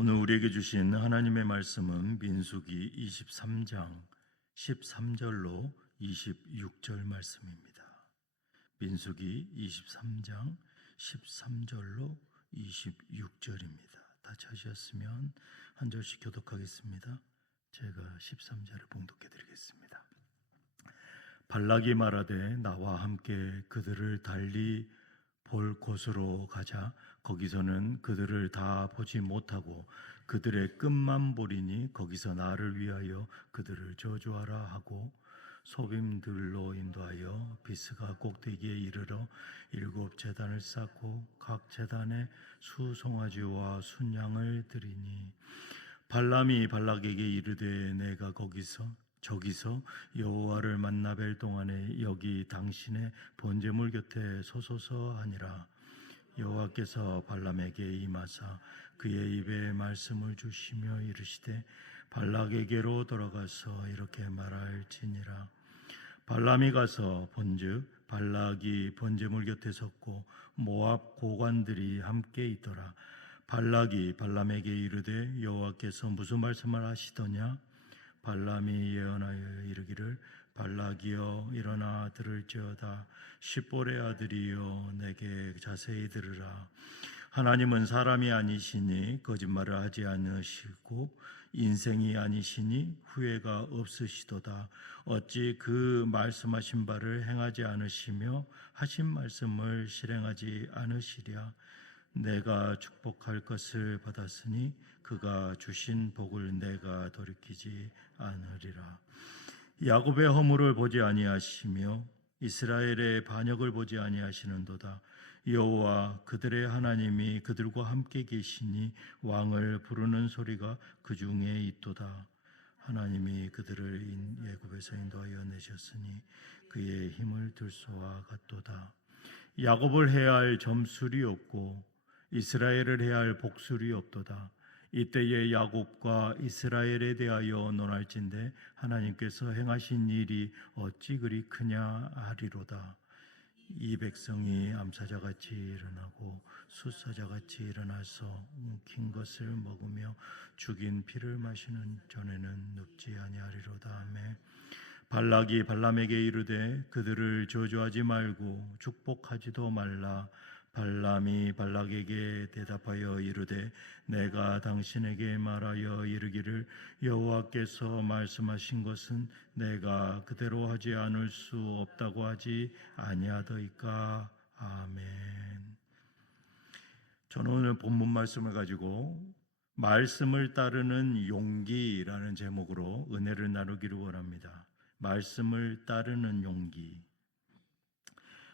오늘 우리에게 주신 하나님의 말씀은 민수기 23장 13절로 26절 말씀입니다. 민수기 23장 13절로 26절입니다. 다 찾으셨으면 한 절씩 교독하겠습니다. 제가 13절을 봉독해 드리겠습니다. 발락이 말하되 나와 함께 그들을 달리 볼 곳으로 가자. 거기서는 그들을 다 보지 못하고 그들의 끝만 보리니 거기서 나를 위하여 그들을 저주하라 하고 소빔들로 인도하여 비스가 꼭대기에 이르러 7 제단을 쌓고 각 제단에 수송아지와 순양을 드리니 발람이 발락에게 이르되 내가 저기서 여호와를 만나 뵐 동안에 여기 당신의 번제물 곁에 서소서 하니라. 여호와께서 발람에게 임하사 그의 입에 말씀을 주시며 이르시되 발락에게로 돌아가서 이렇게 말할지니라. 발람이 가서 본즉 발락이 번제물 곁에 섰고 모압 고관들이 함께 있더라. 발락이 발람에게 이르되 여호와께서 무슨 말씀을 하시더냐? 발람이 예언하여 이르기를 발락이여 일어나 들을지어다. 십볼의 아들이여 내게 자세히 들으라. 하나님은 사람이 아니시니 거짓말을 하지 않으시고 인생이 아니시니 후회가 없으시도다. 어찌 그 말씀하신 바를 행하지 않으시며 하신 말씀을 실행하지 않으시랴. 내가 축복할 것을 받았으니 그가 주신 복을 내가 돌이키지 않으리라. 야곱의 허물을 보지 아니하시며 이스라엘의 반역을 보지 아니하시는도다. 여호와 그들의 하나님이 그들과 함께 계시니 왕을 부르는 소리가 그 중에 있도다. 하나님이 그들을 애굽에서 인도하여 내셨으니 그의 힘을 들소와 같도다. 야곱을 해야 할 점술이 없고 이스라엘을 해야 할 복술이 없도다. 이때에 야곱과 이스라엘에 대하여 논할진대 하나님께서 행하신 일이 어찌 그리 크냐 하리로다. 이 백성이 암사자같이 일어나고 숫사자같이 일어나서 묵힌 것을 먹으며 죽인 피를 마시는 전에는 눕지 아니하리로다 하매 발락이 발람에게 이르되 그들을 저주하지 말고 축복하지도 말라. 발람이 발락에게 대답하여 이르되 내가 당신에게 말하여 이르기를 여호와께서 말씀하신 것은 내가 그대로 하지 않을 수 없다고 하지 아니하더이까. 아멘. 저는 오늘 본문 말씀을 가지고 말씀을 따르는 용기라는 제목으로 은혜를 나누기를 원합니다. 말씀을 따르는 용기.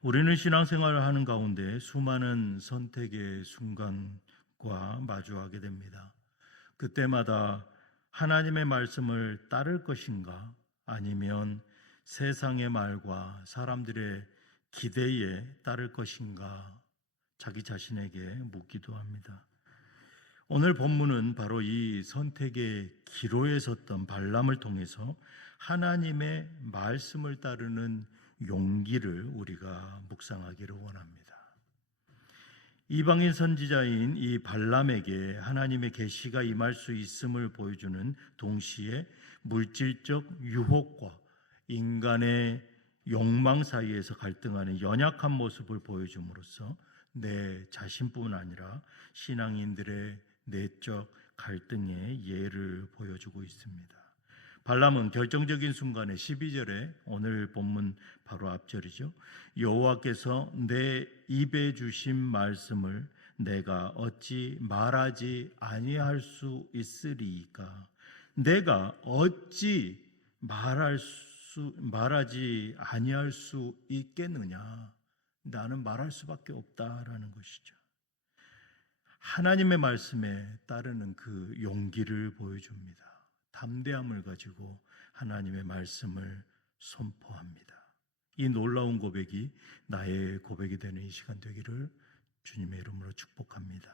우리는 신앙생활을 하는 가운데 수많은 선택의 순간과 마주하게 됩니다. 그때마다 하나님의 말씀을 따를 것인가 아니면 세상의 말과 사람들의 기대에 따를 것인가 자기 자신에게 묻기도 합니다. 오늘 본문은 바로 이 선택의 기로에 섰던 발람을 통해서 하나님의 말씀을 따르는 용기를 우리가 묵상하기를 원합니다. 이방인 선지자인 이 발람에게 하나님의 계시가 임할 수 있음을 보여주는 동시에 물질적 유혹과 인간의 욕망 사이에서 갈등하는 연약한 모습을 보여줌으로써 내 자신뿐 아니라 신앙인들의 내적 갈등의 예를 보여주고 있습니다. 발람은 결정적인 순간에 12절에 오늘 본문 바로 앞절이죠. 여호와께서 내 입에 주신 말씀을 내가 어찌 말하지 아니할 수 있으리이까. 내가 어찌 말하지 아니할 수 있겠느냐. 나는 말할 수밖에 없다라는 것이죠. 하나님의 말씀에 따르는 그 용기를 보여줍니다. 담대함을 가지고 하나님의 말씀을 선포합니다. 이 놀라운 고백이 나의 고백이 되는 이 시간 되기를 주님의 이름으로 축복합니다.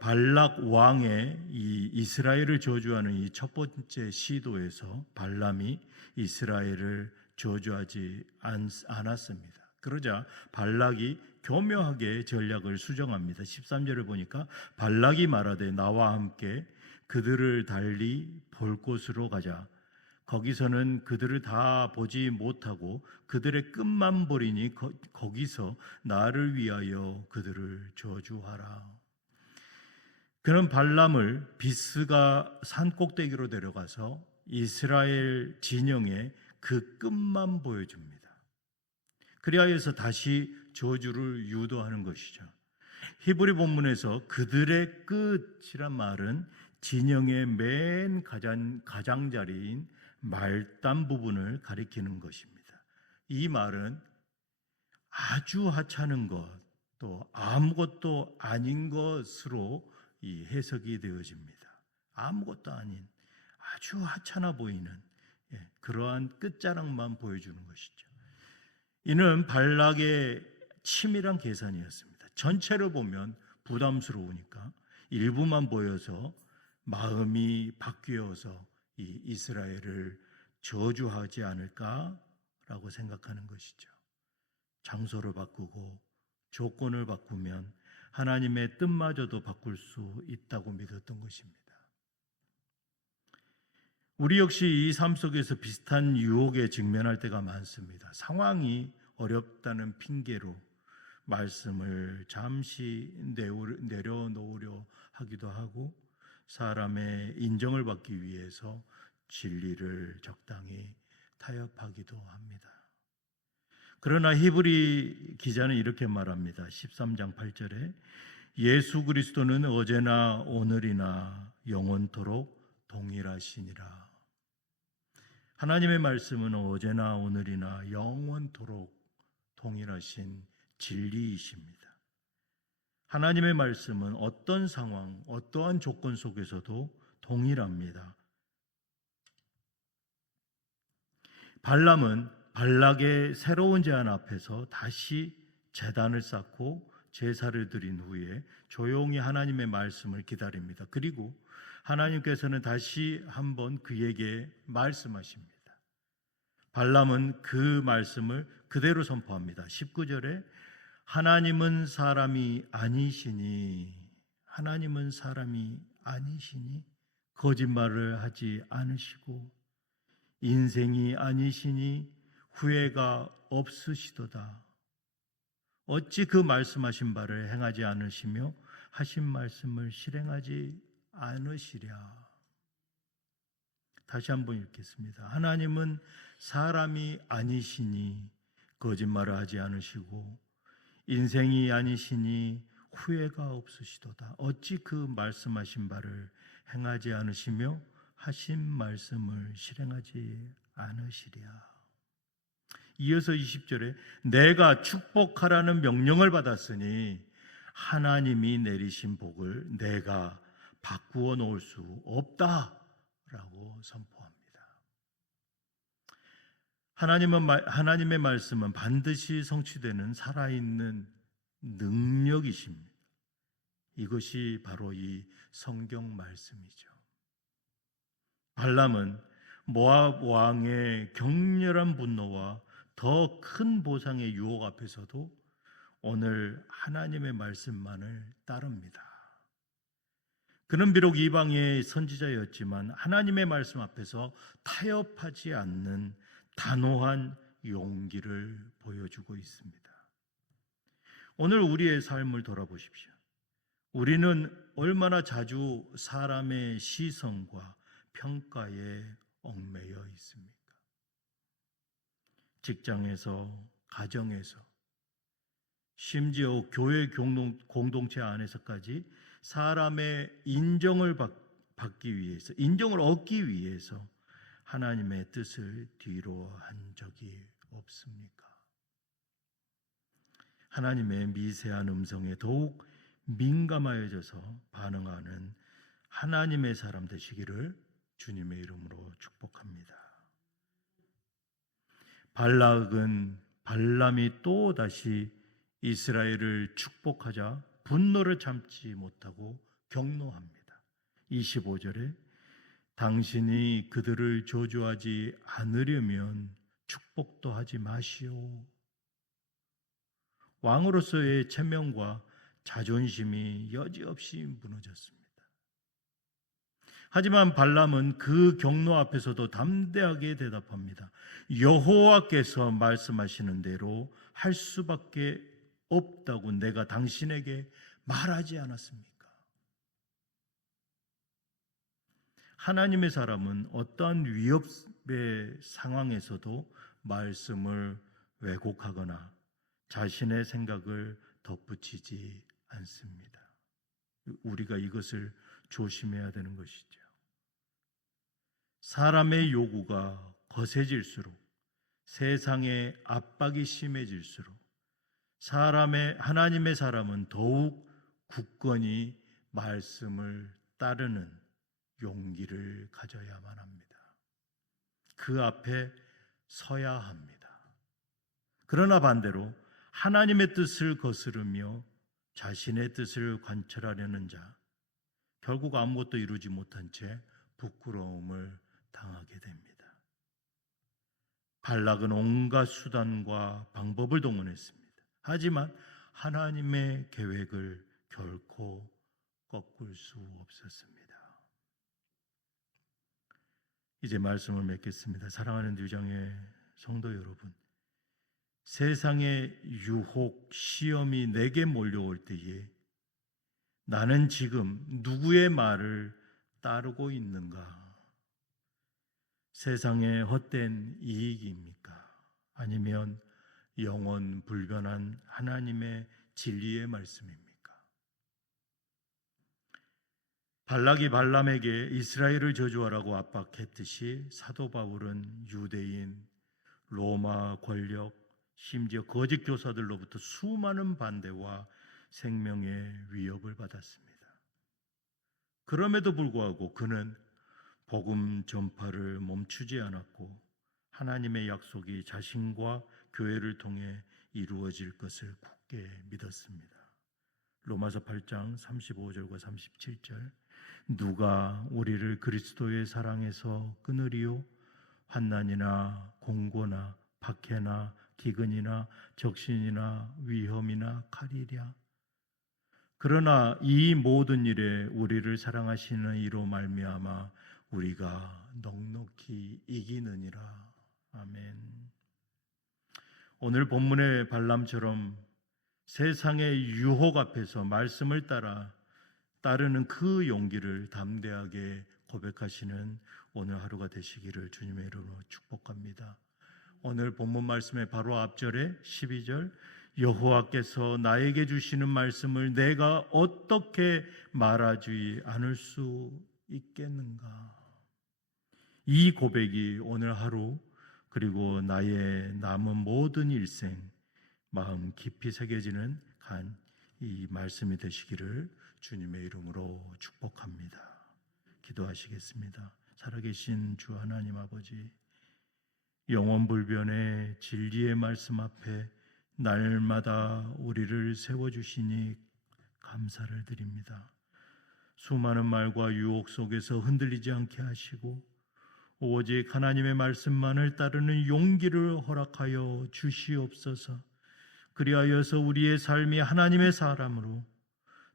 발락 왕의 이 이스라엘을 저주하는 이 첫 번째 시도에서 발람이 이스라엘을 저주하지 않았습니다. 그러자 발락이 교묘하게 전략을 수정합니다. 13절을 보니까 발락이 말하되 나와 함께 그들을 달리 볼 곳으로 가자. 거기서는 그들을 다 보지 못하고 그들의 끝만 보리니 거기서 나를 위하여 그들을 저주하라. 그는 발람을 비스가 산 꼭대기로 데려가서 이스라엘 진영의 그 끝만 보여줍니다. 그리하여서 다시 저주를 유도하는 것이죠. 히브리 본문에서 그들의 끝이란 말은 진영의 맨 가장자리인 말단 부분을 가리키는 것입니다. 이 말은 아주 하찮은 것, 또 아무것도 아닌 것으로 이 해석이 되어집니다. 아무것도 아닌 아주 하찮아 보이는 그러한 끝자락만 보여주는 것이죠. 이는 발락의 치밀한 계산이었습니다. 전체를 보면 부담스러우니까 일부만 보여서 마음이 바뀌어서 이 이스라엘을 저주하지 않을까라고 생각하는 것이죠. 장소를 바꾸고 조건을 바꾸면 하나님의 뜻마저도 바꿀 수 있다고 믿었던 것입니다. 우리 역시 이 삶 속에서 비슷한 유혹에 직면할 때가 많습니다. 상황이 어렵다는 핑계로 말씀을 잠시 내려놓으려 하기도 하고 사람의 인정을 받기 위해서 진리를 적당히 타협하기도 합니다. 그러나 히브리 기자는 이렇게 말합니다. 13장 8절에 예수 그리스도는 어제나 오늘이나 영원토록 동일하시니라. 하나님의 말씀은 어제나 오늘이나 영원토록 동일하신 진리이십니다. 하나님의 말씀은 어떤 상황, 어떠한 조건 속에서도 동일합니다. 발람은 발락의 새로운 제안 앞에서 다시 제단을 쌓고 제사를 드린 후에 조용히 하나님의 말씀을 기다립니다. 그리고 하나님께서는 다시 한번 그에게 말씀하십니다. 발람은 그 말씀을 그대로 선포합니다. 19절에 하나님은 사람이 아니시니 거짓말을 하지 않으시고 인생이 아니시니 후회가 없으시도다. 어찌 그 말씀하신 바를 행하지 않으시며 하신 말씀을 실행하지 않으시랴. 다시 한번 읽겠습니다. 하나님은 사람이 아니시니 거짓말을 하지 않으시고 인생이 아니시니 후회가 없으시도다. 어찌 그 말씀하신 바를 행하지 않으시며 하신 말씀을 실행하지 않으시랴. 이어서 20절에 내가 축복하라는 명령을 받았으니 하나님이 내리신 복을 내가 바꾸어 놓을 수 없다라고 선포합니다. 하나님의 말씀은 반드시 성취되는 살아있는 능력이십니다. 이것이 바로 이 성경 말씀이죠. 발람은 모압 왕의 격렬한 분노와 더 큰 보상의 유혹 앞에서도 오늘 하나님의 말씀만을 따릅니다. 그는 비록 이방의 선지자였지만 하나님의 말씀 앞에서 타협하지 않는 단호한 용기를 보여주고 있습니다. 오늘 우리의 삶을 돌아보십시오. 우리는 얼마나 자주 사람의 시선과 평가에 얽매여 있습니까? 직장에서, 가정에서, 심지어 교회 공동체 안에서까지 사람의 인정을 받기 위해서, 인정을 얻기 위해서 하나님의 뜻을 뒤로 한 적이 없습니까? 하나님의 미세한 음성에 더욱 민감해져서 반응하는 하나님의 사람 되시기를 주님의 이름으로 축복합니다. 발락은 발람이 또 다시 이스라엘을 축복하자 분노를 참지 못하고 격노합니다. 25절에 당신이 그들을 저주하지 않으려면 축복도 하지 마시오. 왕으로서의 체면과 자존심이 여지없이 무너졌습니다. 하지만 발람은 그 경로 앞에서도 담대하게 대답합니다. 여호와께서 말씀하시는 대로 할 수밖에 없다고 내가 당신에게 말하지 않았습니까? 하나님의 사람은 어떠한 위협의 상황에서도 말씀을 왜곡하거나 자신의 생각을 덧붙이지 않습니다. 우리가 이것을 조심해야 되는 것이죠. 사람의 요구가 거세질수록, 세상의 압박이 심해질수록 하나님의 사람은 더욱 굳건히 말씀을 따르는 용기를 가져야만 합니다. 그 앞에 서야 합니다. 그러나 반대로 하나님의 뜻을 거스르며 자신의 뜻을 관철하려는 자, 결국 아무것도 이루지 못한 채 부끄러움을 당하게 됩니다. 발락은 온갖 수단과 방법을 동원했습니다. 하지만 하나님의 계획을 결코 꺾을 수 없었습니다. 이제 말씀을 맺겠습니다. 사랑하는 유정의 성도 여러분, 세상의 유혹, 시험이 내게 몰려올 때에 나는 지금 누구의 말을 따르고 있는가? 세상의 헛된 이익입니까? 아니면 영원 불변한 하나님의 진리의 말씀입니까? 발락이 발람에게 이스라엘을 저주하라고 압박했듯이 사도 바울은 유대인, 로마 권력, 심지어 거짓 교사들로부터 수많은 반대와 생명의 위협을 받았습니다. 그럼에도 불구하고 그는 복음 전파를 멈추지 않았고 하나님의 약속이 자신과 교회를 통해 이루어질 것을 굳게 믿었습니다. 로마서 8장 35절과 37절, 누가 우리를 그리스도의 사랑에서 끊으리요? 환난이나 공고나 박해나 기근이나 적신이나 위험이나 칼이랴. 그러나 이 모든 일에 우리를 사랑하시는 이로 말미암아 우리가 넉넉히 이기느니라. 아멘. 오늘 본문의 발람처럼 세상의 유혹 앞에서 말씀을 따르는 그 용기를 담대하게 고백하시는 오늘 하루가 되시기를 주님의 이름으로 축복합니다. 오늘 본문 말씀의 바로 앞절에 12절, 여호와께서 나에게 주시는 말씀을 내가 어떻게 말하지 않을 수 있겠는가? 이 고백이 오늘 하루 그리고 나의 남은 모든 일생 마음 깊이 새겨지는 이 말씀이 되시기를 주님의 이름으로 축복합니다. 기도하시겠습니다. 살아계신 주 하나님 아버지, 영원불변의 진리의 말씀 앞에 날마다 우리를 세워주시니 감사를 드립니다. 수많은 말과 유혹 속에서 흔들리지 않게 하시고 오직 하나님의 말씀만을 따르는 용기를 허락하여 주시옵소서. 그리하여서 우리의 삶이 하나님의 사람으로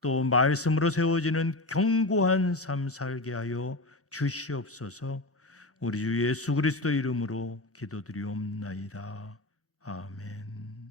또 말씀으로 세워지는 견고한 삶 살게 하여 주시옵소서. 우리 주 예수 그리스도 이름으로 기도드리옵나이다. 아멘.